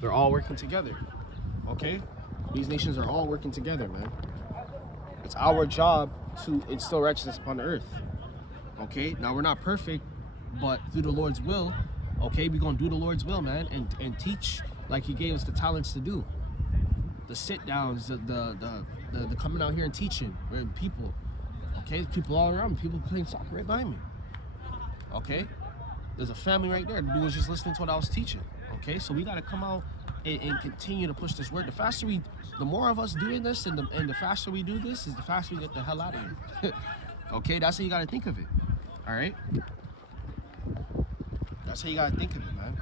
They're all working together. Okay? These nations are all working together, man. It's our job to instill righteousness upon the earth. Okay? Now we're not perfect, but through the Lord's will, okay, we're gonna do the Lord's will, man, and teach like He gave us the talents to do. The sit downs, the coming out here and teaching, and people. Okay, people all around me, people playing soccer right behind me. Okay? There's a family right there. The dude was just listening to what I was teaching. Okay, so we gotta come out and continue to push this word. The more of us doing this, and the faster we do this, is the faster we get the hell out of here. Okay, that's how you gotta think of it. All right, that's how you gotta think of it, man.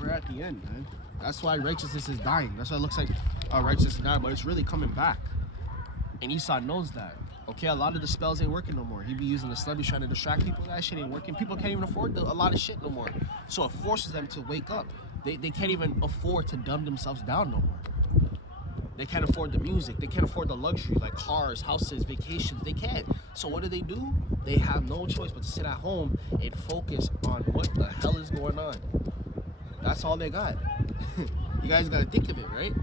We're at the end, man. That's why righteousness is dying. That's why it looks like righteousness is dying, but it's really coming back. And Esau knows that. Okay, a lot of the spells ain't working no more. He be using the celebrities trying to distract people. That shit ain't working. People can't even afford a lot of shit no more. So it forces them to wake up. They can't even afford to dumb themselves down no more. They can't afford the music. They can't afford the luxury like cars, houses, vacations. They can't. So what do? They have no choice but to sit at home and focus on what the hell is going on. That's all they got. You guys gotta think of it, right?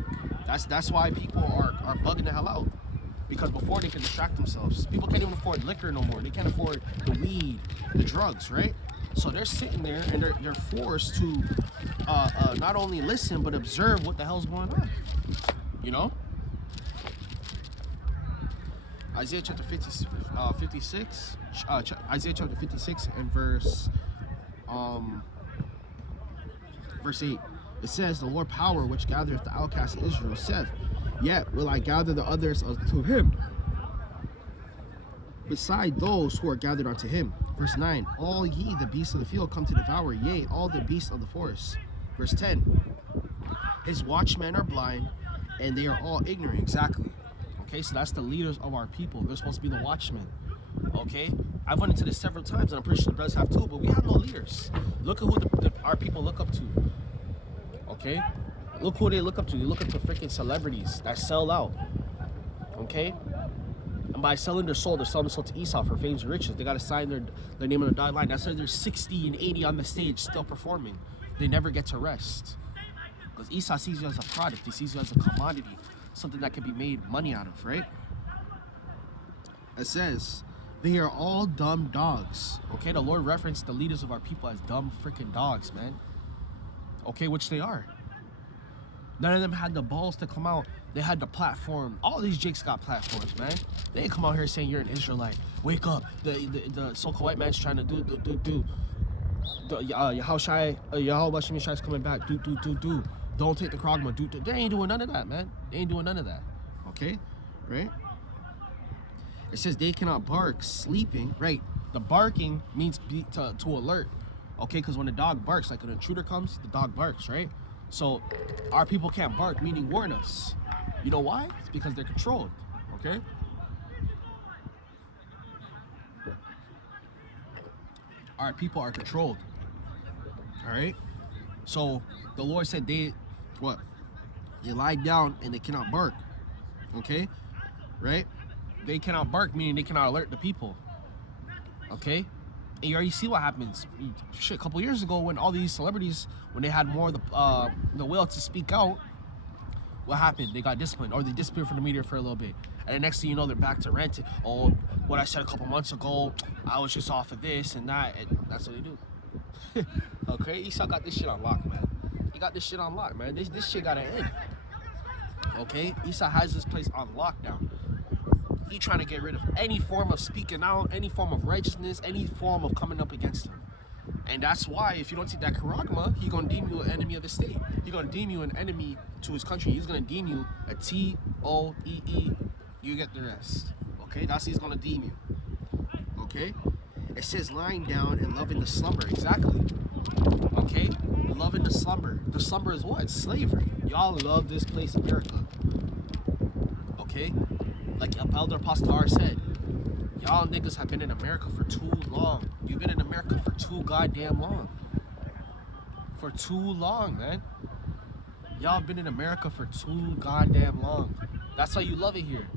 That's why people are bugging the hell out. Because before they could distract themselves. People can't even afford liquor no more. They can't afford the weed, the drugs, right? So they're sitting there and they're forced to not only listen but observe what the hell's going on. You know? Isaiah chapter 56, Isaiah chapter 56 and verse 8. It says, "The Lord power which gathereth the outcasts of Israel saith, Yet will I gather the others to him, beside those who are gathered unto him." Verse 9, "All ye the beasts of the field come to devour, yea, all the beasts of the forest." Verse 10, "His watchmen are blind, and they are all ignorant." Exactly. Okay, so that's the leaders of our people. They're supposed to be the watchmen. Okay, I've run into this several times, and I'm pretty sure the brothers have too, but we have no leaders. Look at who our people look up to. Okay? Look who they look up to. They look up to freaking celebrities that sell out. Okay? And by selling their soul, they're selling their soul to Esau for fame and riches. They got to sign their name on the dotted line. That's why they're 60 and 80 on the stage still performing. They never get to rest. Because Esau sees you as a product. He sees you as a commodity. Something that can be made money out of, right? It says, "They are all dumb dogs." Okay? The Lord referenced the leaders of our people as dumb freaking dogs, man. Okay? Which they are. None of them had the balls to come out. They had the platform. All these jakes got platforms, man. They ain't come out here saying you're an Israelite. Wake up. The so-called white man's trying to do. The Yahawashi is coming back. Do. Don't take the Krogma. Do. They ain't doing none of that, man. They ain't doing none of that. Okay? Right? It says they cannot bark sleeping. Right? The barking means to alert. Okay? Because when a dog barks, like an intruder comes, the dog barks, right? So our people can't bark, meaning warn us. You know why? It's because they're controlled. Okay? Our people are controlled. Alright? So the Lord said they lie down and they cannot bark. Okay? Right? They cannot bark, meaning they cannot alert the people. Okay? And you already see what happens. Shit, a couple years ago when all these celebrities, when they had more of the will to speak out, what happened? They got disciplined, or they disappeared from the media for a little bit. And the next thing you know, they're back to rent it. Oh, what I said a couple months ago, I was just off of this and that, and that's what they do. Okay, Esau got this shit on lock, man. He got this shit on lock, man. This shit gotta end. Okay, Esau has this place on lockdown. He trying to get rid of any form of speaking out, any form of righteousness, any form of coming up against him. And that's why if you don't take that charagma, he's gonna deem you an enemy of the state. He's gonna deem you an enemy to his country. He's gonna deem you a TOEE. You get the rest. Okay, that's what he's gonna deem you. Okay? It says lying down and loving the slumber. Exactly. Okay? Loving the slumber. The slumber is what? Slavery. Y'all love this place, America. Okay? Like Elder Apostle said, y'all niggas have been in America for too long. You've been in America for too goddamn long. For too long, man. Y'all been in America for too goddamn long. That's why you love it here.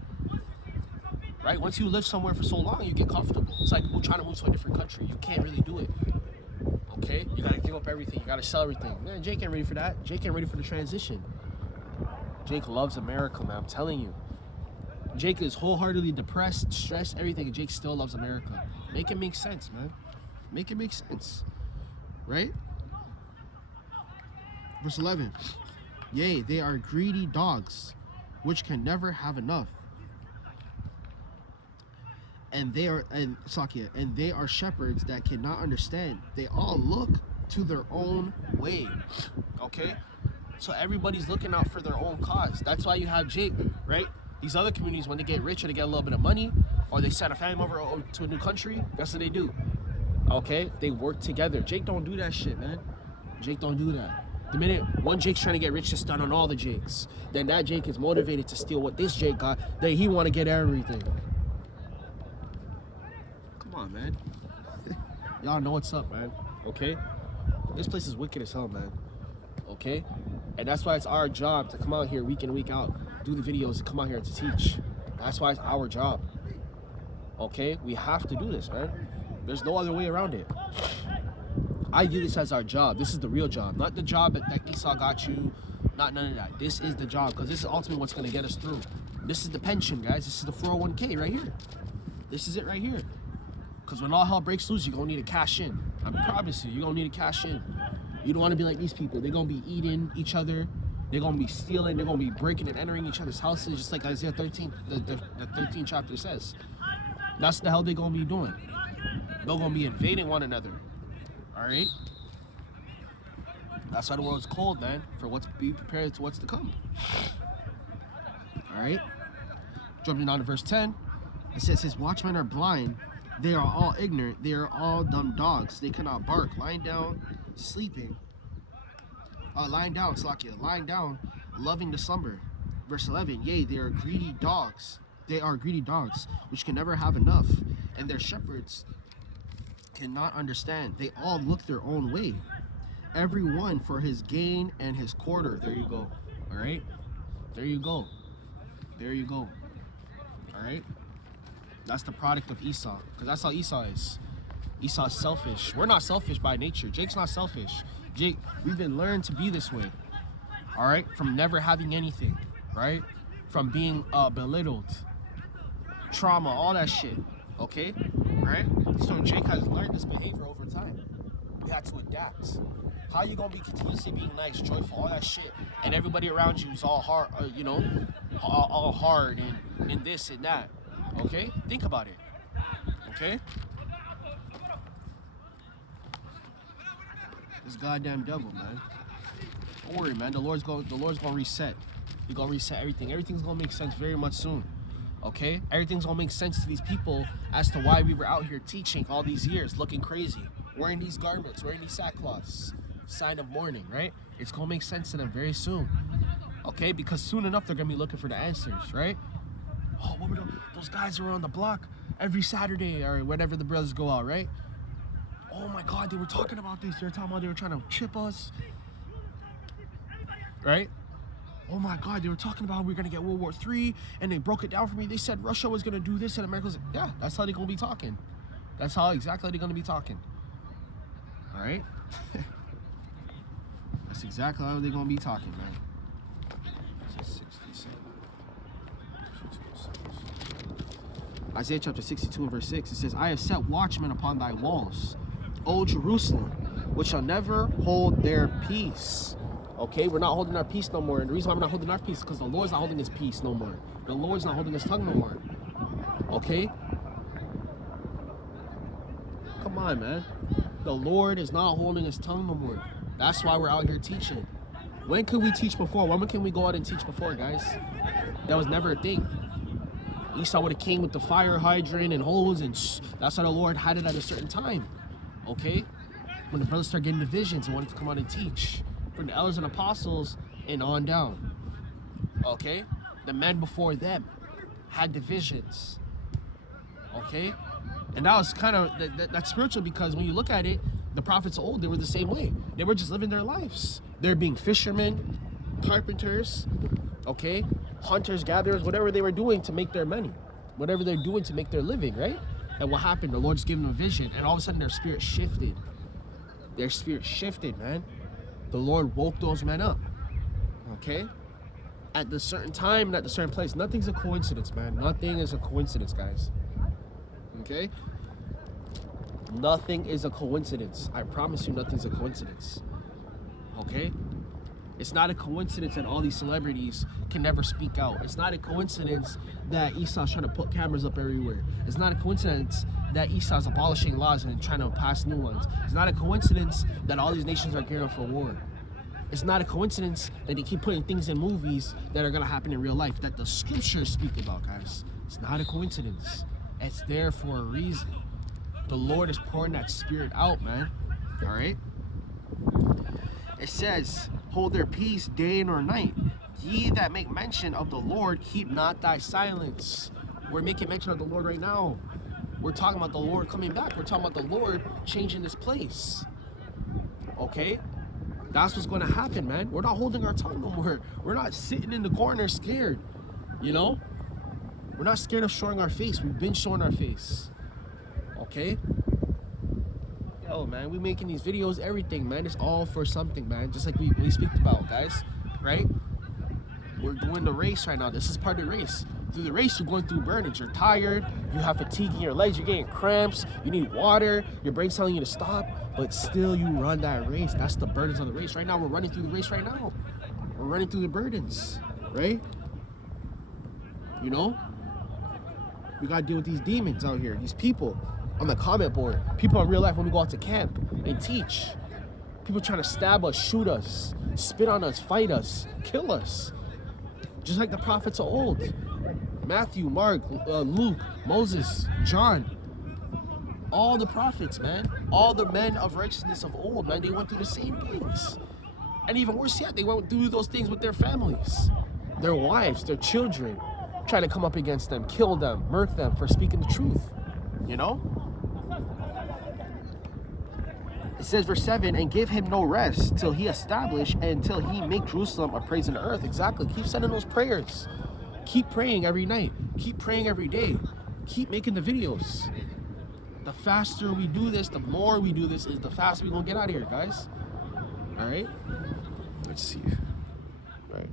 Right? Once you live somewhere for so long, you get comfortable. It's like trying to move to a different country. You can't really do it. give up everything. You gotta sell everything. Man, Jake ain't ready for that. Jake ain't ready for the transition. Jake loves America, man. I'm telling you. Jake is wholeheartedly depressed, stressed, everything, and Jake still loves America. Make it make sense, man. Make it make sense. Right? Verse 11. Yea, they are greedy dogs, which can never have enough. And they are shepherds that cannot understand. They all look to their own way. Okay? So everybody's looking out for their own cause. That's why you have Jake, right? These other communities, when they get rich or they get a little bit of money, or they send a family over to a new country, that's what they do. Okay? They work together. Jake don't do that shit, man. Jake don't do that. The minute one Jake's trying to get rich to stun on all the Jakes, then that Jake is motivated to steal what this Jake got, then he want to get everything. Come on, man. Y'all know what's up, man. Okay? This place is wicked as hell, man. Okay? And that's why it's our job to come out here week in, week out, do the videos, and come out here to teach. That's why it's our job. Okay? We have to do this, man. There's no other way around it. I view this as our job. This is the real job. Not the job that Esau got you. Not none of that. This is the job, because this is ultimately what's going to get us through. This is the pension, guys. This is the 401k right here. This is it right here. Because when all hell breaks loose, you're going to need to cash in. I promise you, you're going to need to cash in. You don't want to be like these people. They're going to be eating each other. They're going to be stealing. They're going to be breaking and entering each other's houses, just like Isaiah 13, the 13th chapter says. That's the hell they're going to be doing. They're going to be invading one another. All right? That's why the world's cold, man. Be prepared to what's to come. All right? Jumping down to verse 10. It says, his watchmen are blind. They are all ignorant. They are all dumb dogs. They cannot bark. Lying down, sleeping. Lying down, Slakia. Lying down, loving to slumber. Verse 11. Yea, they are greedy dogs. They are greedy dogs, which can never have enough. And their shepherds cannot understand. They all look their own way. Every one for his gain and his quarter. There you go. All right? There you go. There you go. All right? That's the product of Esau. Because that's how Esau is. Esau's selfish. We're not selfish by nature. Jake's not selfish. Jake, we've been learned to be this way. All right? From never having anything. Right? From being belittled. Trauma, all that shit. Okay? Right? So Jake has learned this behavior over time. We had to adapt. How you gonna be continuously being nice, joyful, all that shit, and everybody around you is all hard, all hard and this and that? Okay? Think about it. Okay? This goddamn devil, man. Don't worry, man. The Lord's gonna reset. He's gonna reset everything. Everything's gonna make sense very much soon. Okay? Everything's gonna make sense to these people as to why we were out here teaching all these years, looking crazy, wearing these garments, wearing these sackcloths, sign of mourning, right? It's gonna make sense to them very soon. Okay? Because soon enough they're gonna be looking for the answers, right? Oh, what were those guys who were on the block every Saturday or whenever the brothers go out, right? Oh my God, they were talking about this. They were talking about they were trying to chip us, right? Oh my God, they were talking about we're gonna get World War III, and they broke it down for me. They said Russia was gonna do this, and America was like, yeah, that's how they're gonna be talking. That's how exactly they're gonna be talking. All right? That's exactly how they're gonna be talking, man. Isaiah chapter 62 and verse 6, it says, I have set watchmen upon thy walls, O Jerusalem, which shall never hold their peace. Okay, we're not holding our peace no more. And the reason why we're not holding our peace is because the Lord's not holding his peace no more. The Lord's not holding his tongue no more. Okay? Come on, man. The Lord is not holding his tongue no more. That's why we're out here teaching. When could we teach before? When can we go out and teach before, guys? That was never a thing. Esau would have came with the fire hydrant and hose, and that's why the Lord had it at a certain time. Okay? When the brothers started getting divisions and wanted to come out and teach. From the elders and apostles and on down. Okay? The men before them had divisions. Okay? And that was kind of, that's spiritual, because when you look at it, the prophets of old, they were the same way. They were just living their lives. They're being fishermen, carpenters, okay? Hunters, gatherers, whatever they were doing to make their money. Whatever they're doing to make their living, right? And what happened? The Lord just gave them a vision, and all of a sudden their spirit shifted. Their spirit shifted, man. The Lord woke those men up. Okay? At the certain time and at the certain place. Nothing's a coincidence, man. Nothing is a coincidence, guys. Okay? Nothing is a coincidence. I promise you nothing's a coincidence. Okay? It's not a coincidence that all these celebrities can never speak out. It's not a coincidence that Esau's trying to put cameras up everywhere. It's not a coincidence that Esau's abolishing laws and trying to pass new ones. It's not a coincidence that all these nations are gearing up for war. It's not a coincidence that they keep putting things in movies that are going to happen in real life, that the scriptures speak about, guys. It's not a coincidence. It's there for a reason. The Lord is pouring that spirit out, man. All right? It says, hold their peace day nor night. Ye that make mention of the Lord, keep not thy silence. We're making mention of the Lord right now. We're talking about the Lord coming back. We're talking about the Lord changing this place. Okay? That's what's going to happen, man. We're not holding our tongue no more. We're not sitting in the corner scared. You know? We're not scared of showing our face. We've been showing our face. Okay? Yo, man, we making these videos, everything, man. It's all for something, man. Just like we speak about, guys. Right? We're doing the race right now. This is part of the race. Through the race, you're going through burdens. You're tired. You have fatigue in your legs. You're getting cramps. You need water. Your brain's telling you to stop. But still, you run that race. That's the burdens of the race. Right now, we're running through the race right now. We're running through the burdens. Right? You know? We got to deal with these demons out here. These people on the comment board. People in real life when we go out to camp and teach. People trying to stab us, shoot us, spit on us, fight us, kill us. Just like the prophets of old. Matthew, Mark, Luke, Moses, John. All the prophets, man. All the men of righteousness of old, man. They went through the same things. And even worse yet, they went through those things with their families. Their wives, their children. Trying to come up against them, kill them, murk them for speaking the truth. You know? It says, verse 7, and give him no rest till he establish and until he make Jerusalem a praise in the earth. Exactly. Keep sending those prayers. Keep praying every night. Keep praying every day. Keep making the videos. The faster we do this, the more we do this, is the faster we're going to get out of here, guys. All right? Let's see. All right.